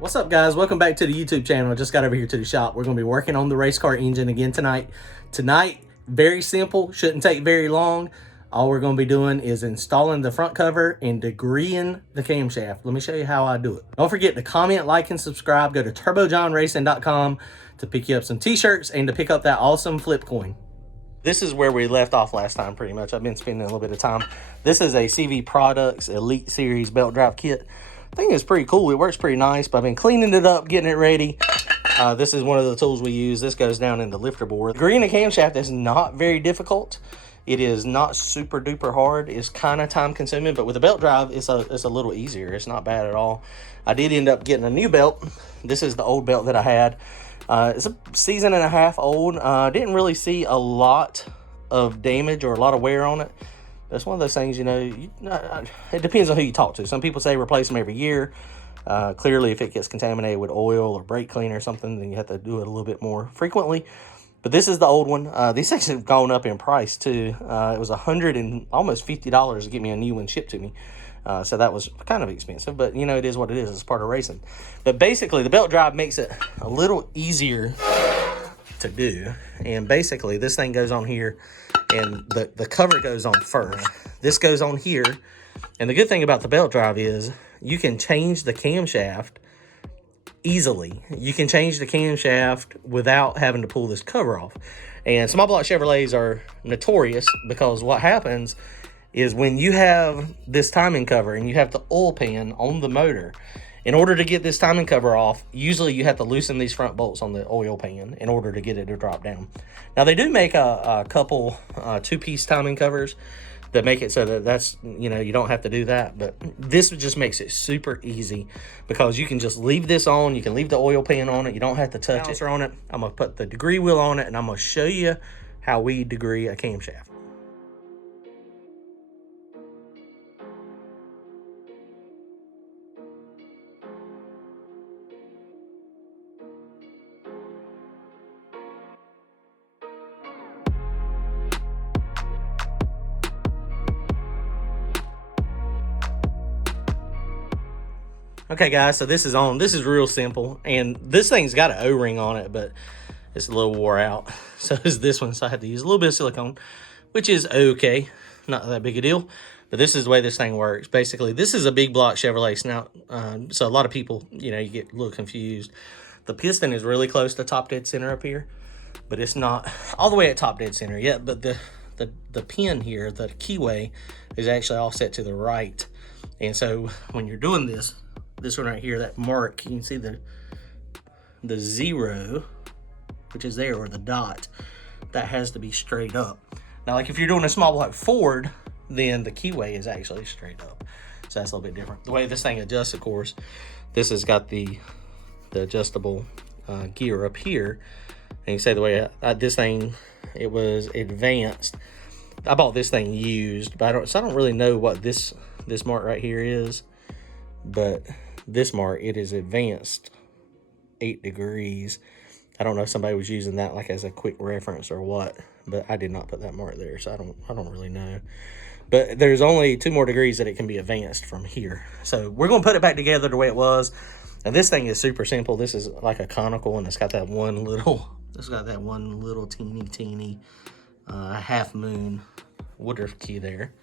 What's up, guys? Welcome back to the YouTube channel. I just got over here to the shop. We're going to be working on the race car engine again tonight. Very simple, shouldn't take very long. All we're going to be doing is installing the front cover and degreeing the camshaft. Let me show you how I do it. Don't forget to comment, like, and subscribe. Go to turbojohnracing.com to pick you up some t-shirts and to pick up that awesome flip coin. This is where we left off last time, pretty much. I've been spending a little bit of time. This is a CV Products Elite Series belt drive kit. I think it's pretty cool. It works pretty nice, but I've been cleaning it up, getting it ready. This is one of the tools we use. This goes down in the lifter board. Degreeing a camshaft is not very difficult. It is not super duper hard. It's kind of time consuming, but with a belt drive, it's a little easier. It's not bad at all. I did end up getting a new belt. This is the old belt that I had. It's a season and a half old. Didn't really see a lot of damage or a lot of wear on it. That's one of those things, you know, it depends on who you talk to. Some people say replace them every year. Clearly, if it gets contaminated with oil or brake cleaner or something, then you have to do it a little bit more frequently. But this is the old one. These things have gone up in price, too. It was $100 and almost $50 to get me a new one shipped to me. So that was kind of expensive, but, you know, it is what it is. It's part of racing. But basically, the belt drive makes it a little easier to do. And basically, this thing goes on here, and the cover goes on first. This goes on here, and the good thing about the belt drive is you can change the camshaft easily. You can change the camshaft without having to pull this cover off. And small block Chevrolets are notorious because what happens is when you have this timing cover and you have the oil pan on the motor, in order to get this timing cover off, usually you have to loosen these front bolts on the oil pan in order to get it to drop down. Now, they do make a couple two-piece timing covers that make it so that that's, you know, you don't have to do that. But this just makes it super easy because you can just leave this on. You can leave the oil pan on it. You don't have to touch it. On it. I'm going to put the degree wheel on it, and I'm going to show you how we degree a camshaft. Okay, guys, so this is on. This is real simple, and this thing's got an O-ring on it, but it's a little wore out. So is this one, so I had to use a little bit of silicone, which is okay, not that big a deal. But this is the way this thing works. Basically, this is a big block Chevrolet snout, so a lot of people, you know, you get a little confused. The piston is really close to top dead center up here, but it's not all the way at top dead center yet. But the pin here, the keyway, is actually offset to the right, and so when you're doing this one right here, that mark, you can see the zero, which is there, or the dot, that has to be straight up. Now, like if you're doing a small block Ford, then the keyway is actually straight up. So that's a little bit different. The way this thing adjusts, of course, this has got the adjustable gear up here. And you say the way this thing, it was advanced. I bought this thing used, but I don't really know what this mark right here is. But this mark, it is advanced 8 degrees. I don't know if somebody was using that like as a quick reference or what, but I did not put that mark there, so I don't really know. But there's only 2 more degrees that it can be advanced from here. So we're gonna put it back together the way it was. And this thing is super simple. This is like a conical, and it's got that one little teeny half moon Woodruff key there.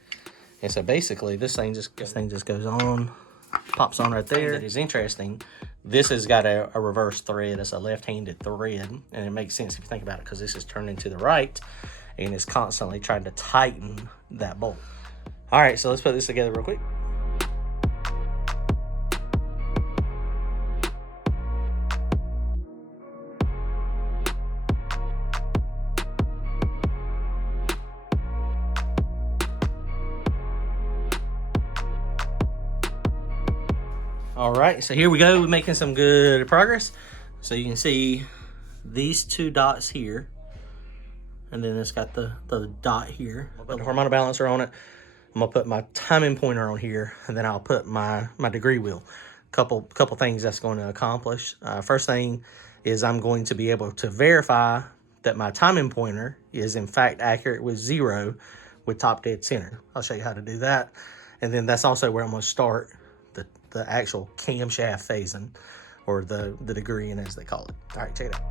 And so basically this thing just goes on, pops on right there. It is interesting. This has got a reverse thread. It's a left-handed thread, and it makes sense if you think about it because this is turning to the right and it's constantly trying to tighten that bolt. All right, so let's put this together real quick. All right, so here we go. We're making some good progress. So you can see these 2 dots here, and then it's got the dot here. I'll put the harmonic balancer on it. I'm gonna put my timing pointer on here, and then I'll put my degree wheel. Couple things that's going to accomplish. First thing is I'm going to be able to verify that my timing pointer is in fact accurate with 0 with top dead center. I'll show you how to do that. And then that's also where I'm going to start the actual camshaft phasing. or the degree in, as they call it. All right, check it out.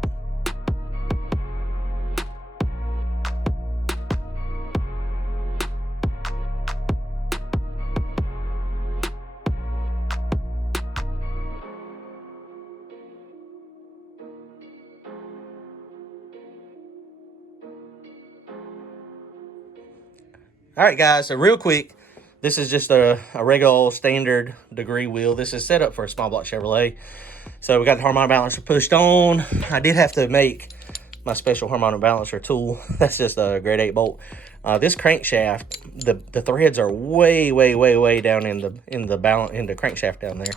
All right, guys, so real quick, this is just a regular old standard degree wheel. This is set up for a small block Chevrolet. So we got the harmonic balancer pushed on. I did have to make my special harmonic balancer tool. That's just a grade 8 bolt. This crankshaft, the threads are way down in the crankshaft down there.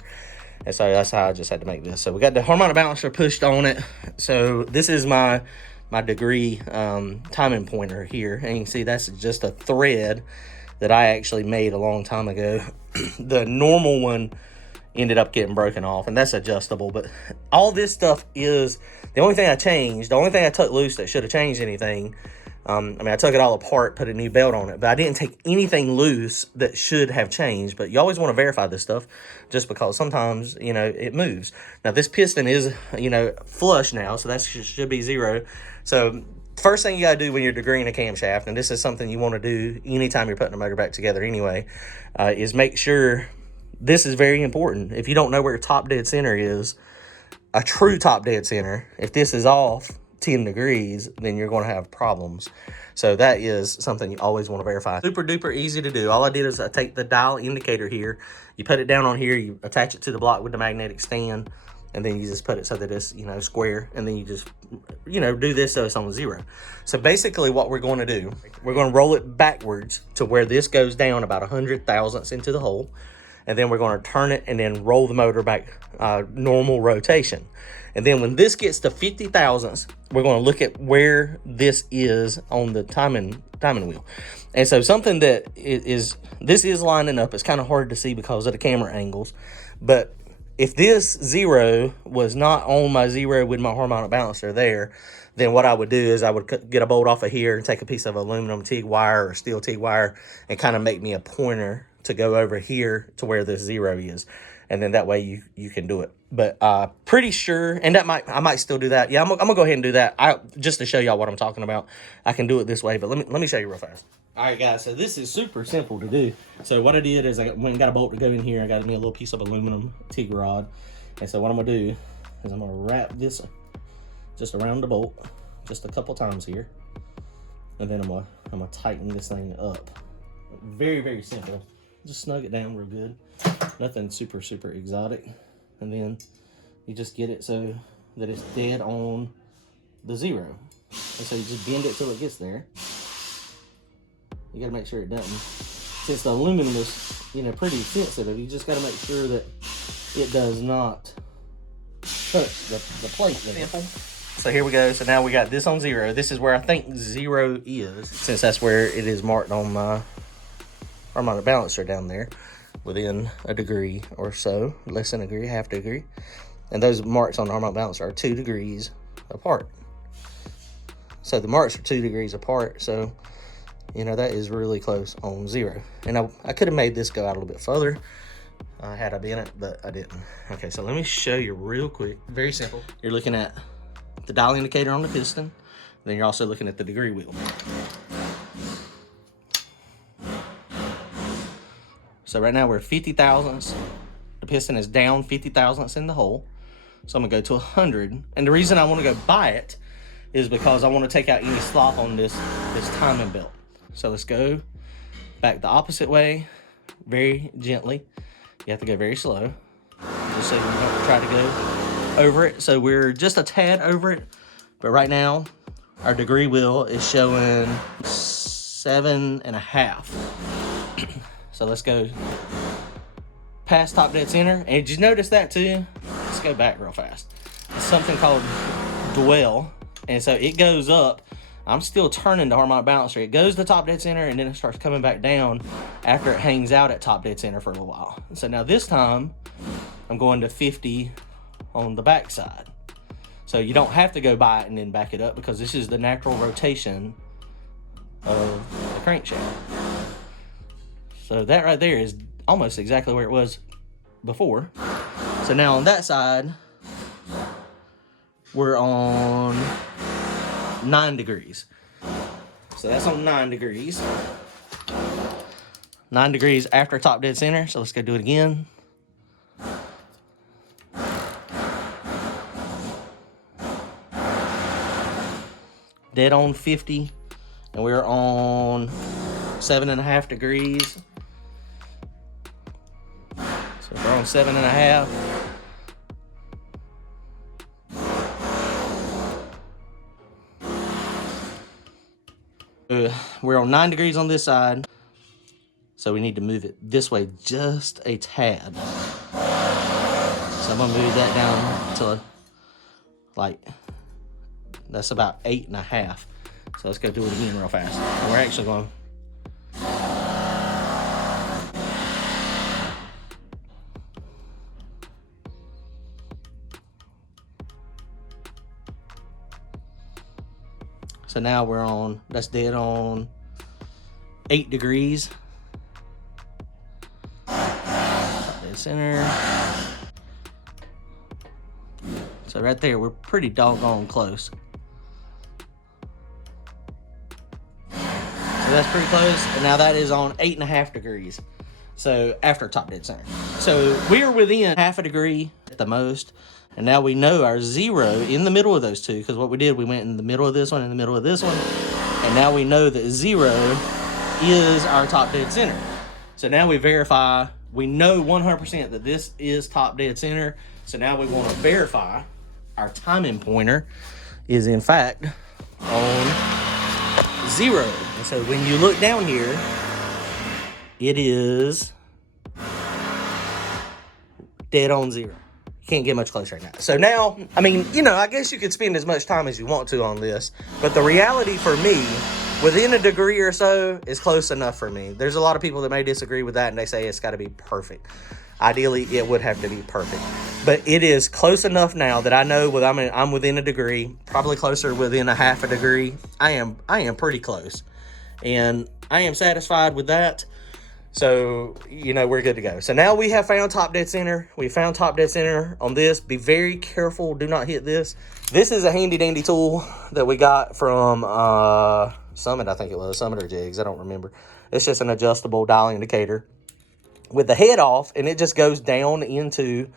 And so that's how I just had to make this. So we got the harmonic balancer pushed on it. So this is my degree timing pointer here, and you can see that's just a thread that I actually made a long time ago. The normal one ended up getting broken off, and that's adjustable. But all this stuff is the only thing I changed. The only thing I took loose that should have changed anything. I mean, I took it all apart, put a new belt on it, but I didn't take anything loose that should have changed. But you always want to verify this stuff, just because sometimes, you know, it moves. Now this piston is, you know, flush now, so that should be 0. So first thing you got to do when you're degreeing a camshaft, and this is something you want to do anytime you're putting a motor back together anyway, is make sure, this is very important. If you don't know where top dead center is, a true top dead center, if this is off 10 degrees, then you're going to have problems. So that is something you always want to verify. Super duper easy to do. All I did is I take the dial indicator here, you put it down on here, you attach it to the block with the magnetic stand, and then you just put it so that it's, you know, square, and then you just, you know, do this so it's on 0. So basically what we're going to do, we're going to roll it backwards to where this goes down about 100 thousandths into the hole, and then we're going to turn it and then roll the motor back normal rotation. And then when this gets to 50 thousandths, we're going to look at where this is on the timing wheel. And so something that this is lining up. It's kind of hard to see because of the camera angles, but if this 0 was not on my 0 with my harmonic balancer there, then what I would do is I would get a bolt off of here and take a piece of aluminum TIG wire or steel TIG wire and kind of make me a pointer to go over here to where this 0 is. And then that way you can do it. But pretty sure, and I might still do that. Yeah, I'm gonna go ahead and do that. Just to show y'all what I'm talking about. I can do it this way, but let me show you real fast. All right, guys, so this is super simple to do. So what I did is I went and got a bolt to go in here. I got me a little piece of aluminum TIG rod. And so what I'm gonna do is I'm gonna wrap this just around the bolt just a couple times here. And then I'm gonna tighten this thing up. Very simple. Just snug it down real good. Nothing super exotic. And then you just get it so that it's dead on the 0. And so you just bend it till it gets there. You gotta make sure it doesn't. Since the aluminum is, you know, pretty sensitive, you just gotta make sure that it does not touch the plate there. So here we go. So now we got this on 0. This is where I think 0 is, since that's where it is marked on my harmonic balancer down there, within a degree or so, less than a degree, half degree. And those marks on the harmonic balancer are 2 degrees apart. So the marks are 2 degrees apart. So, you know, that is really close on 0. And I could have made this go out a little bit further had I been it, but I didn't. Okay, so let me show you real quick. Very simple. You're looking at the dial indicator on the piston. Then you're also looking at the degree wheel. So right now we're 50 thousandths. The piston is down 50 thousandths in the hole. So I'm gonna go to 100. And the reason I wanna go by it is because I wanna take out any slop on this timing belt. So let's go back the opposite way, very gently. You have to go very slow, just so you don't try to go over it. So we're just a tad over it, but right now our degree wheel is showing 7.5. So let's go past top dead center. And did you notice that too? Let's go back real fast. It's something called dwell. And so it goes up. I'm still turning the harmonic balancer. It goes to top dead center and then it starts coming back down after it hangs out at top dead center for a little while. So now this time I'm going to 50 on the back side. So you don't have to go by it and then back it up, because this is the natural rotation of the crankshaft. So that right there is almost exactly where it was before. So now on that side, we're on 9 degrees. So that's on 9 degrees. 9 degrees after top dead center. So let's go do it again. Dead on 50. And we're on 7.5 degrees. So we're on 7.5. We're on 9 degrees on this side. So we need to move it this way just a tad. So I'm gonna move that down to like, that's about 8.5. So let's go do it again real fast. And we're actually going. So now we're on, that's dead on 8 degrees. Dead center. So right there, we're pretty doggone close. So that's pretty close. And now that is on 8.5 degrees. So after top dead center. So we're within half a degree at the most. And now we know our 0 in the middle of those two, because what we did, we went in the middle of this one, in the middle of this one. And now we know that 0 is our top dead center. So now we verify, we know 100% that this is top dead center. So now we want to verify our timing pointer is in fact on 0. And so when you look down here, it is dead on 0. Can't get much closer right now. So now, I mean, you know, I guess you could spend as much time as you want to on this, but the reality for me, within a degree or so is close enough for me. There's a lot of people that may disagree with that and they say it's got to be perfect. Ideally, it would have to be perfect, but it is close enough now that I know I'm within a degree, probably closer within a half a degree. I am pretty close, and I am satisfied with that. So, you know, we're good to go. So now we have found top dead center. We found top dead center on this. Be very careful. Do not hit this. This is a handy dandy tool that we got from Summit, I think it was. Summit or Jigs, I don't remember. It's just an adjustable dial indicator with the head off, and it just goes down into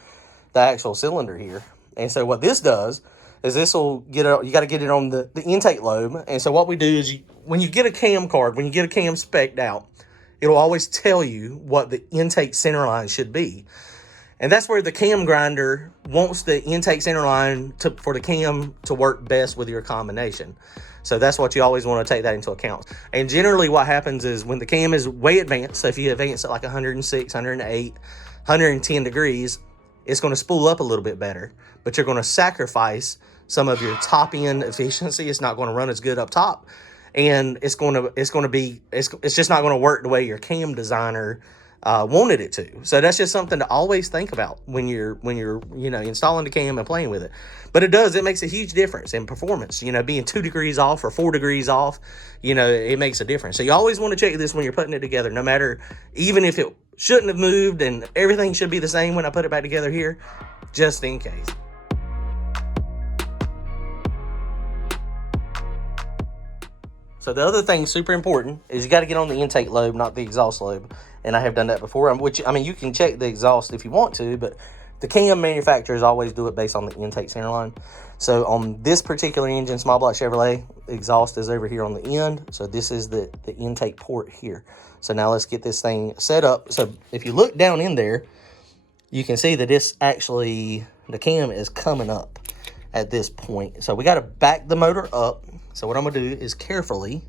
the actual cylinder here. And so what this does is this will get it, you got to get it on the intake lobe. And so what we do is when you get a cam card, when you get a cam spec'd out, it'll always tell you what the intake center line should be. And that's where the cam grinder wants the intake center line for the cam to work best with your combination. So that's what you always want to take that into account. And generally what happens is when the cam is way advanced, so if you advance at like 106, 108, 110 degrees, it's going to spool up a little bit better, but you're going to sacrifice some of your top end efficiency. It's not going to run as good up top. And it's just not going to work the way your cam designer wanted it to. So that's just something to always think about when you're you know, installing the cam and playing with it. But it makes a huge difference in performance. You know, being 2 degrees off or 4 degrees off, you know, it makes a difference. So you always want to check this when you're putting it together, no matter, even if it shouldn't have moved and everything should be the same when I put it back together here, just in case. So the other thing super important is you got to get on the intake lobe, not the exhaust lobe. And I have done that before, which, I mean, you can check the exhaust if you want to, but the cam manufacturers always do it based on the intake center line. So on this particular engine, small block Chevrolet, exhaust is over here on the end. So this is the intake port here. So now let's get this thing set up. So if you look down in there, you can see that the cam is coming up at this point. So we got to back the motor up. So what I'm going to do is carefully,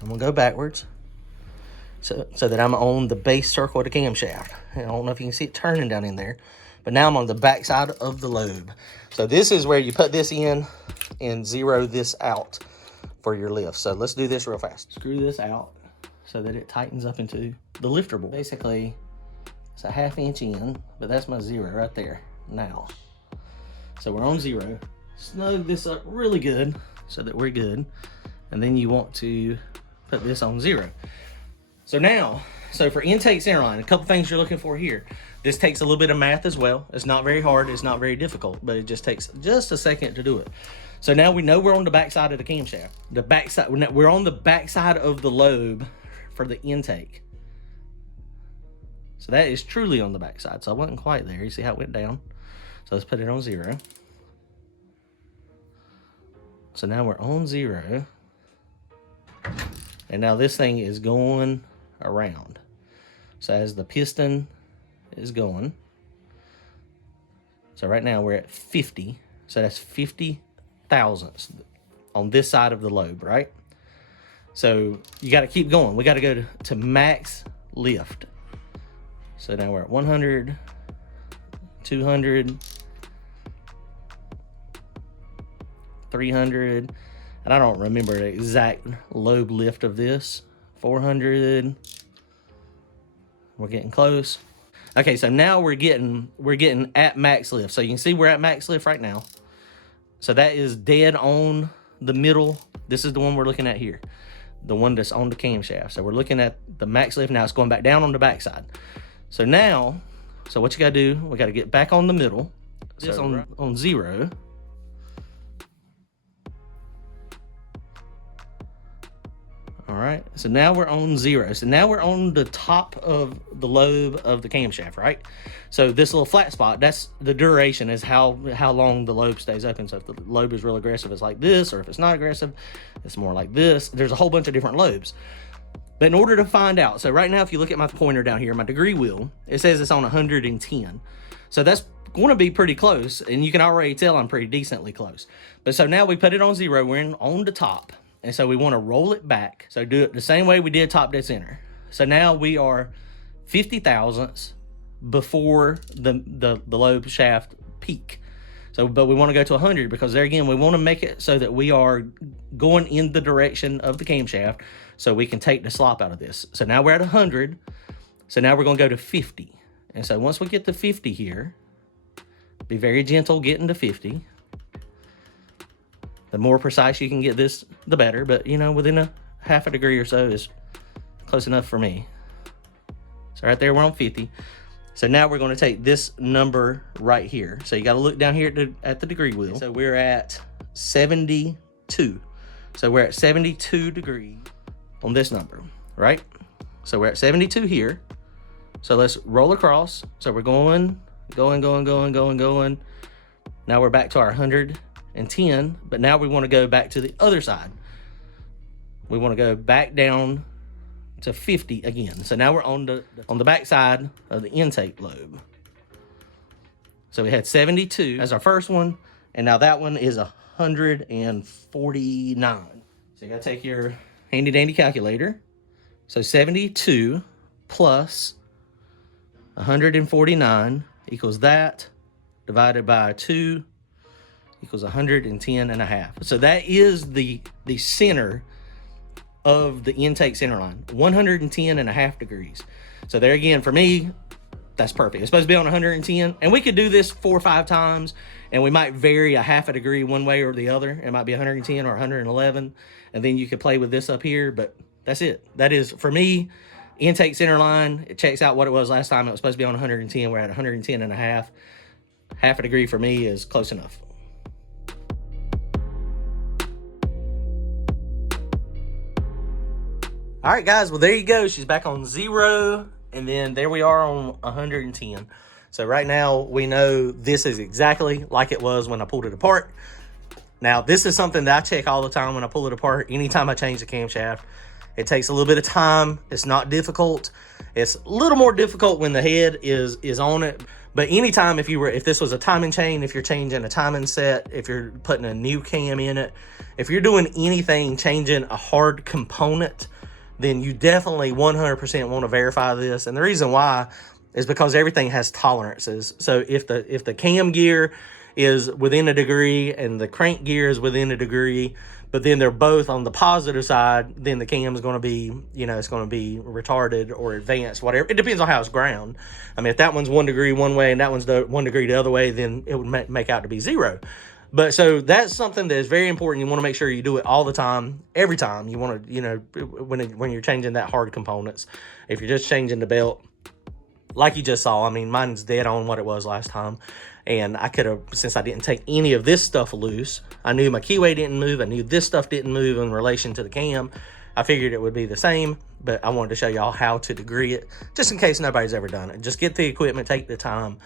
I'm going to go backwards so that I'm on the base circle of the camshaft. I don't know if you can see it turning down in there, but now I'm on the back side of the lobe. So this is where you put this in and zero this out for your lift. So let's do this real fast. Screw this out so that it tightens up into the lifter bolt. Basically, it's a 1/2 inch in, but that's my 0 right there now. So we're on 0. Snug this up really good so that we're good. And then you want to put this on 0. So now So for intake centerline, a couple things you're looking for here. This takes a little bit of math as well. It's not very hard, it's not very difficult, but it just takes just a second to do it. So now we know we're on the back side of the camshaft. The back side, we're on the back side of the lobe for the intake. So that is truly on the back side. So I wasn't quite there. You see how it went down? So let's put it on 0. So now we're on 0. And now this thing is going around. So as the piston is going, so right now we're at 50. So that's 50 thousandths on this side of the lobe, right? So you got to keep going. We got to go to max lift. So now we're at 100, 200, 300, and I don't remember the exact lobe lift of this. 400. We're getting close. Okay, so now we're getting at max lift. So you can see we're at max lift right now. So that is dead on the middle. This is the one we're looking at here, the one that's on the camshaft. So we're looking at the max lift now. It's going back down on the backside. So now, so what you gotta do, we gotta get back on the middle. This on 0. All right, so now we're on 0. So now we're on the top of the lobe of the camshaft, right? So this little flat spot, that's the duration, is how long the lobe stays open. So if the lobe is real aggressive, it's like this, or if it's not aggressive, it's more like this. There's a whole bunch of different lobes. But in order to find out, so right now, if you look at my pointer down here, my degree wheel, it says it's on 110. So that's going to be pretty close, and you can already tell I'm pretty decently close. But so now we put it on 0, we're on the top, and so we want to roll it back. So do it the same way we did top dead center. So now we are 50 thousandths before the lobe shaft peak. So, but we want to go to 100 because there again, we want to make it so that we are going in the direction of the camshaft so we can take the slop out of this. So now we're at 100. So now we're going to go to 50. And so once we get to 50 here, be very gentle getting to 50. The more precise you can get this, the better. But, you know, within a half a degree or so is close enough for me. So right there, we're on 50. So now we're going to take this number right here. So you got to look down here at the degree wheel. So we're at 72. So we're at 72 degrees on this number, right? So we're at 72 here. So let's roll across. So we're going. Now we're back to our 110, but now we want to go back to the other side. We want to go back down to 50 again. So now we're on the back side of the intake lobe. So we had 72 as our first one, and now that one is 149. So you gotta take your handy dandy calculator. So 72 plus 149 equals that divided by 2 equals 110 and a half. So that is the center of the intake center line, 110 and a half degrees. So there again, for me, that's perfect. It's supposed to be on 110, and we could do this 4 or 5 times, and we might vary a half a degree one way or the other. It might be 110 or 111, and then you could play with this up here, but that's it. That is, for me, intake center line. It checks out what it was last time. It was supposed to be on 110. We're at 110 and a half. Half a degree for me is close enough. All right, guys, well, there you go. She's back on 0, and then there we are on 110. So right now, we know this is exactly like it was when I pulled it apart. Now, this is something that I check all the time when I pull it apart, anytime I change the camshaft. It takes a little bit of time. It's not difficult. It's a little more difficult when the head is on it. But anytime, if this was a timing chain, if you're changing a timing set, if you're putting a new cam in it, if you're doing anything, changing a hard component, then you definitely 100% want to verify this. And the reason why is because everything has tolerances. So if the cam gear is within a degree and the crank gear is within a degree, but then they're both on the positive side, then the cam is going to be, you know, it's going to be retarded or advanced, whatever. It depends on how it's ground. I mean, if that one's 1 degree one way and that one's 1 degree the other way, then it would make out to be 0. But so that's something that is very important. You want to make sure you do it all the time, every time. You want to, when you're changing that hard components. If you're just changing the belt, like you just saw, I mean, mine's dead on what it was last time. And I could have, since I didn't take any of this stuff loose, I knew my keyway didn't move. I knew this stuff didn't move in relation to the cam. I figured it would be the same, but I wanted to show y'all how to degree it, just in case nobody's ever done it. Just get the equipment, take the time,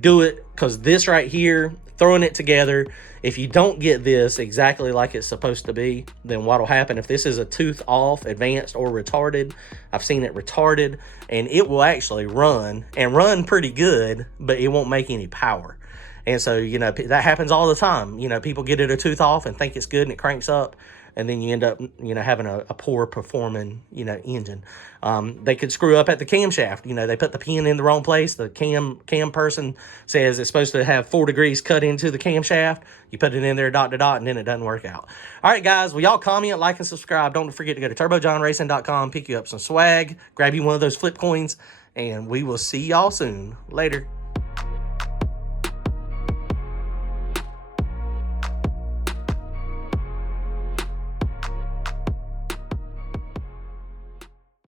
do it, because this right here, throwing it together, if you don't get this exactly like it's supposed to be, then what'll happen, if this is a tooth off, advanced or retarded, I've seen it retarded, and it will actually run and run pretty good, but it won't make any power. And so, that happens all the time. People get it a tooth off and think it's good and it cranks up, and then you end up, having a poor performing, engine. They could screw up at the camshaft. They put the pin in the wrong place. The cam person says it's supposed to have 4 degrees cut into the camshaft. You put it in there dot to dot, and then it doesn't work out. All right, guys. Well, y'all comment, like, and subscribe. Don't forget to go to turbojohnracing.com, pick you up some swag, grab you one of those flip coins, and we will see y'all soon. Later.